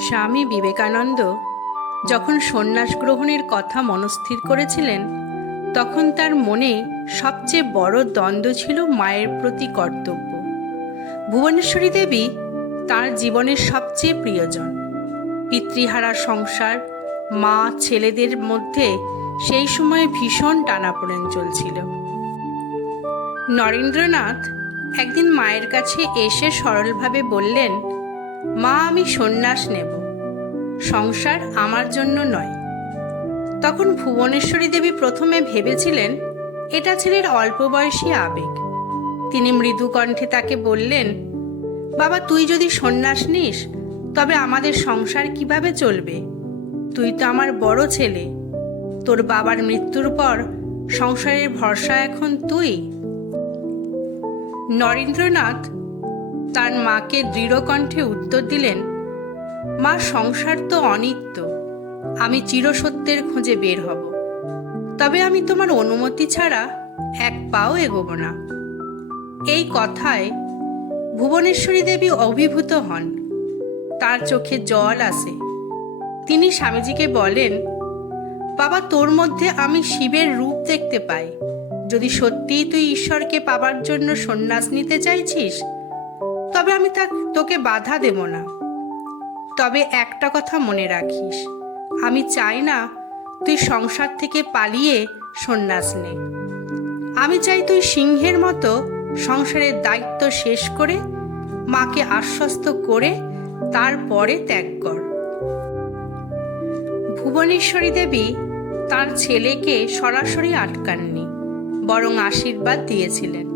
স্বামী বিবেকানন্দ যখন সন্ন্যাস গ্রহণের কথা মনস্থির করেছিলেন, তখন তার মনে সবচেয়ে বড় দ্বন্দ্ব ছিল মায়ের প্রতি কর্তব্য। ভুবনেশ্বরী দেবী তার জীবনের সবচেয়ে প্রিয়জন। পিতৃহারা সংসার, মা, ছেলেদের মধ্যে সেই সময় ভীষণ টানাপোড়েন চলছিল। নরেন্দ্রনাথ একদিন মায়ের কাছে এসে সরলভাবে বললেন মা, আমি সন্ন্যাস নেব। সংসার আমার জন্য নয়। তখন ভুবনেশ্বরী দেবী প্রথমে ভেবেছিলেন, এটা ছেলের অল্প বয়সী আবেগ। তিনি মৃদু কণ্ঠে তাকে বললেন, বাবা, তুই যদি সন্ন্যাস নিস, তবে আমাদের সংসার কীভাবে চলবে? তুই তো আমার বড় ছেলে। তোর বাবার মৃত্যুর পর সংসারের ভরসা এখন তুই। নরেন্দ্রনাথ তার মাকে দৃঢ় কণ্ঠে উত্তর দিলেন, মা, সংসার তো অনিত্য। আমি চিরসত্যের খোঁজে বের হব। তবে আমি তোমার অনুমতি ছাড়া এক পাও এগোব না। এই কথায় ভুবনেশ্বরী দেবী অভিভূত হন। তার চোখে জল আসে। তিনি স্বামীজিকে বলেন, বাবা, তোর মধ্যে আমি শিবের রূপ দেখতে পাই। যদি সত্যিই তুই ঈশ্বরকে পাবার জন্য সন্ন্যাস নিতে চাইছিস তবে আমি তা তোকে বাধা দেব না। তবে একটা কথা মনে রাখিস, আমি চাই না তুই সংসার থেকে পালিয়ে সন্ন্যাস নে। আমি চাই তুই সিংহের মতো সংসারের দায়িত্ব শেষ করে মাকে আশ্বস্ত করে তারপরে ত্যাগ কর। ভুবনেশ্বরী দেবী তার ছেলেকে সরাসরি আটকাননি, বরং আশীর্বাদ দিয়েছিলেন।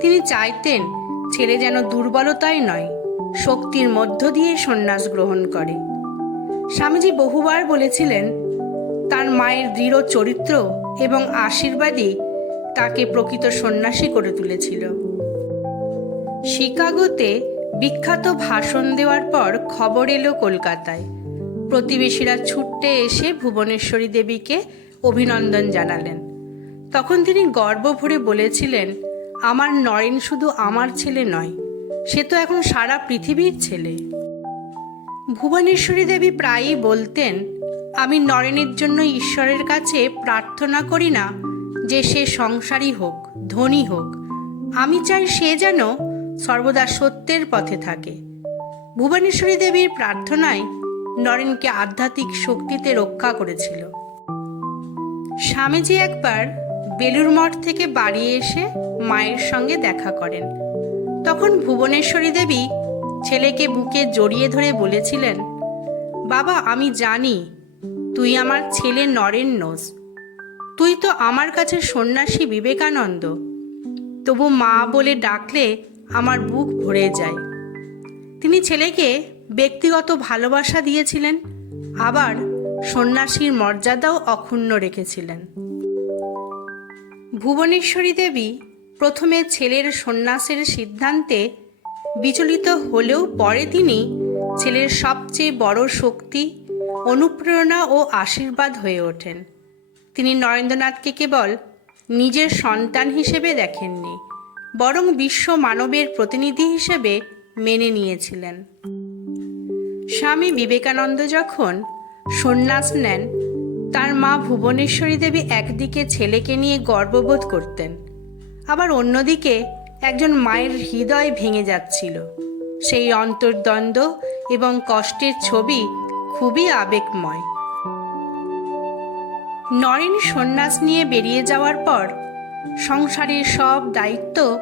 তিনি চাইতেন ছেলে যেন দুর্বলতায় নয়, শক্তির মধ্য দিয়ে সন্ন্যাস গ্রহণ করে। স্বামীজি বহুবার বলেছিলেন, তার মায়ের দৃঢ় চরিত্র এবং আশীর্বাদই তাকে প্রকৃত সন্ন্যাসী করে তুলেছিল। শিকাগোতে বিখ্যাত ভাষণ দেওয়ার পর খবর এলো কলকাতায়। প্রতিবেশীরা ছুটতে এসে ভুবনেশ্বরী দেবীকে অভিনন্দন জানালেন। তখন তিনি গর্ব ভরে বলেছিলেন আমার নরেন শুধু আমার ছেলে নয়, সে তো এখন সারা পৃথিবীর ছেলে। ভুবনেশ্বরী দেবী প্রায়ই বলতেন, আমি নরেনের জন্য ঈশ্বরের কাছে প্রার্থনা করি না যে সে সংসারী হোক, ধনী হোক। আমি চাই সে যেন সর্বদা সত্যের পথে থাকে। ভুবনেশ্বরী দেবীর প্রার্থনায় নরেনকে আধ্যাত্মিক শক্তিতে রক্ষা করেছিল। স্বামীজি একবার বেলুর মঠ থেকে বাড়ি এসে মায়ের সঙ্গে দেখা করেন। তখন ভুবনেশ্বরী দেবী ছেলেকে বুকে জড়িয়ে ধরে বলেছিলেন, বাবা, আমি জানি তুই আমার ছেলে নরেন নোস তুই তো আমার কাছে সন্ন্যাসী বিবেকানন্দ। তবু মা বলে ডাকলে আমার বুক ভরে যায়। তিনি ছেলেকে ব্যক্তিগত ভালোবাসা দিয়েছিলেন, আবার সন্ন্যাসীর মর্যাদাও অক্ষুণ্ণ রেখেছিলেন। ভুবনেশ্বরী দেবী প্রথমে ছেলের সন্ন্যাসের সিদ্ধান্তে বিচলিত হলেও পরে তিনি ছেলের সবচেয়ে বড় শক্তি, অনুপ্রেরণা ও আশীর্বাদ হয়ে ওঠেন। তিনি নরেন্দ্রনাথকে কেবল নিজের সন্তান হিসেবে দেখেননি, বরং বিশ্ব মানবের প্রতিনিধি হিসেবে মেনে নিয়েছিলেন। স্বামী বিবেকানন্দ যখন সন্ন্যাস নেন তার মা ভুবনেশ্বরী দেবী একদিকে ছেলেকে নিয়ে গর্ববোধ করতেন। আবার অন্যদিকে একজন মায়ের হৃদয় ভেঙে যাচ্ছিল। সেই অন্তর্দ্বন্দ্ব এবং কষ্টের ছবি খুবই আবেগময়। নরেন সন্ন্যাস নিয়ে বেরিয়ে যাওয়ার পর সংসারের সব দায়িত্ব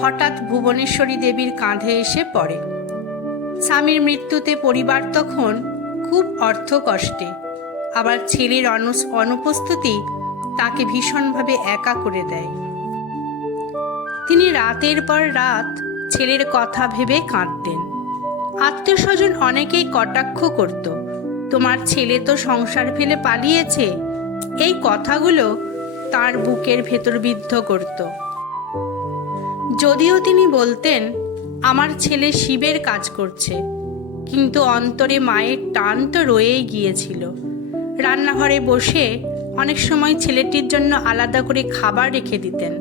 হঠাৎ ভুবনেশ্বরী দেবীর কাঁধে এসে পড়ে। স্বামীর মৃত্যুতে পরিবার তখন খুব অর্থ কষ্টে আবার ছেলের অনুপস্থিতি তাকে ভীষণভাবে একা করে দেয়। তিনি রাতের পর রাত ছেলের কথা ভেবে কাঁদতেন। আত্মীয় স্বজন অনেকেই কটাক্ষ করত, তোমার ছেলে তো সংসার ফেলে পালিয়েছে। এই কথাগুলো তার বুকের ভেতর বিদ্ধ করত। যদিও তিনি বলতেন, আমার ছেলে শিবের কাজ করছে। কিন্তু অন্তরে মায়ের টান তো রয়েই গিয়েছিল। রান্নাঘরে বসে অনেক সময় ছেলেটির জন্য আলাদা করে খাবার রেখে দিতেন।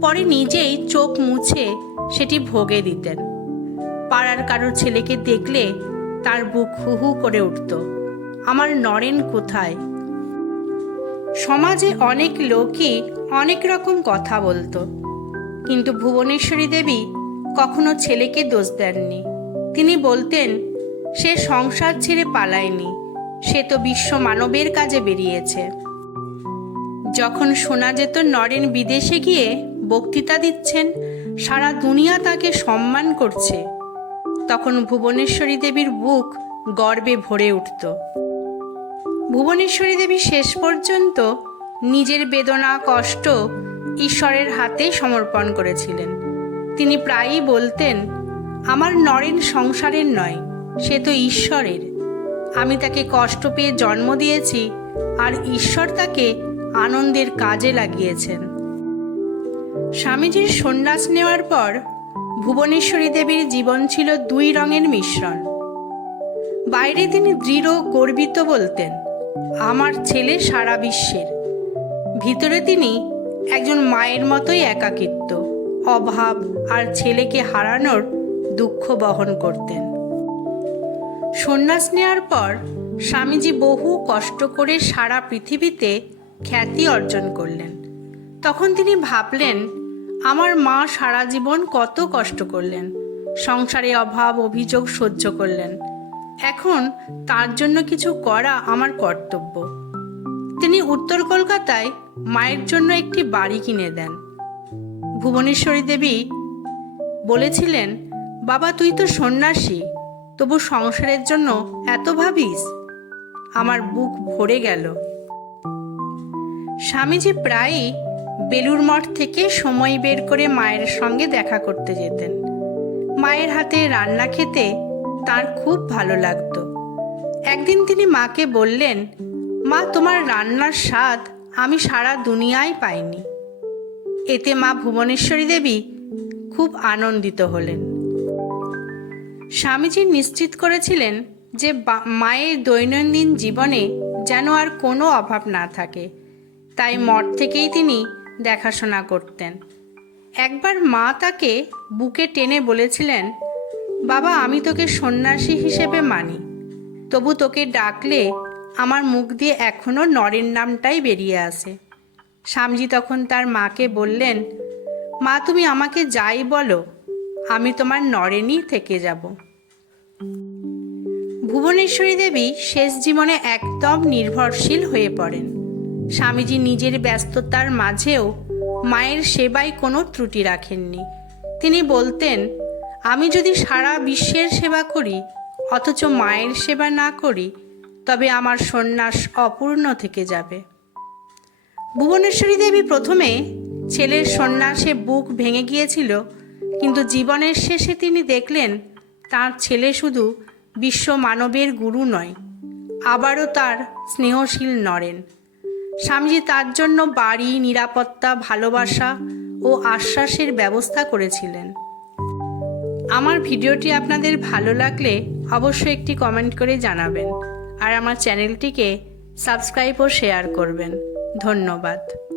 পরে নিজেই চোখ মুছে সেটি ভোগে দিতেন। পাড়ার কারোর ছেলেকে দেখলে তার বুক হু হু করে উঠত, আমার নরেন কোথায়? সমাজে অনেক লোকই অনেক রকম কথা বলতো, কিন্তু ভুবনেশ্বরী দেবী কখনো ছেলেকে দোষ দেননি। তিনি বলতেন, সে সংসার ছেড়ে পালায়নি সে তো বিশ্ব মানবের কাজে বেরিয়েছে। যখন শোনা যেত নরেন বিদেশে গিয়ে বক্তৃতা দিচ্ছেন, সারা দুনিয়া তাকে সম্মান করছে। তখন ভুবনেশ্বরী দেবীর বুক গর্বে ভরে উঠত। ভুবনেশ্বরী দেবী শেষ পর্যন্ত নিজের বেদনা, কষ্ট ঈশ্বরের হাতে সমর্পণ করেছিলেন। তিনি প্রায়ই বলতেন, আমার নরেন সংসারের নয়, সে তো ঈশ্বরের। আমি তাকে কষ্ট পেয়ে জন্ম দিয়েছি আর ঈশ্বর তাকে আনন্দের কাজে লাগিয়েছেন। স্বামীজির সন্ন্যাস নেওয়ার পর ভুবনেশ্বরী দেবীর জীবন ছিল দুই রঙের মিশ্রণ। বাইরে তিনি দৃঢ় গর্বিত বলতেন, আমার ছেলে সারা বিশ্বের। ভিতরে তিনি একজন মায়ের মতোই একাকিত্ব, অভাব আর ছেলেকে হারানোর দুঃখ বহন করতেন। সন্ন্যাস নেওয়ার পর স্বামীজি বহু কষ্ট করে সারা পৃথিবীতে খ্যাতি অর্জন করলেন। তখন তিনি ভাবলেন, আমার মা সারা জীবন কত কষ্ট করলেন, সংসারে অভাব, অভিযোগ সহ্য করলেন। এখন তার জন্য কিছু করা আমার কর্তব্য। তিনি উত্তর কলকাতায় মায়ের জন্য একটি বাড়ি কিনে দেন। ভুবনেশ্বরী দেবী বলেছিলেন, বাবা, তুই তো সন্ন্যাসী তবু সংসারের জন্য এত ভাবিস? আমার বুক ভরে গেল। স্বামীজি প্রায়ই বেলুর মঠ থেকে সময় বের করে মায়ের সঙ্গে দেখা করতে যেতেন। মায়ের হাতে রান্না খেতে তার খুব ভালো লাগতো। একদিন তিনি মাকে বললেন, মা, তোমার রান্নার স্বাদ আমি সারা দুনিয়ায় পাইনি। এতে মা ভুবনেশ্বরী দেবী খুব আনন্দিত হলেন। স্বামীজি নিশ্চিত করেছিলেন যে মায়ের দৈনন্দিন জীবনে যেন আর কোনো অভাব না থাকে। তাই মঠ থেকেই তিনি দেখাশোনা করতেন। একবার মা তাকে বুকে টেনে বলেছিলেন, বাবা, আমি তোকে সন্ন্যাসী হিসেবে মানি। তবু তোকে ডাকলে আমার মুখ দিয়ে এখনও নরেন নামটাই বেরিয়ে আসে। স্বামীজি তখন তার মাকে বললেন, মা, তুমি আমাকে যাই বলো আমি তোমার নরেনই থেকে যাব। ভুবনেশ্বরী দেবী শেষ জীবনে একদম নির্ভরশীল হয়ে পড়েন। স্বামীজি নিজের ব্যস্ততার মাঝেও মায়ের সেবায় কোনো ত্রুটি রাখেননি। তিনি বলতেন, আমি যদি সারা বিশ্বের সেবা করি, অথচ মায়ের সেবা না করি, তবে আমার সন্ন্যাস অপূর্ণ থেকে যাবে। ভুবনেশ্বরী দেবী প্রথমে ছেলের সন্ন্যাসে বুক ভেঙে গিয়েছিল কিন্তু জীবনের শেষে তিনি দেখলেন, তার ছেলে শুধু বিশ্ব মানবের গুরু নয়, আবারও তার স্নেহশীল নরেন। স্বামীজি তার জন্য বাড়ি, নিরাপত্তা, ভালোবাসা ও আশ্বাসের ব্যবস্থা করেছিলেন। আমার ভিডিওটি আপনাদের ভালো লাগলে অবশ্যই একটি কমেন্ট করে জানাবেন, আর আমার চ্যানেলটিকে সাবস্ক্রাইব ও শেয়ার করবেন। ধন্যবাদ।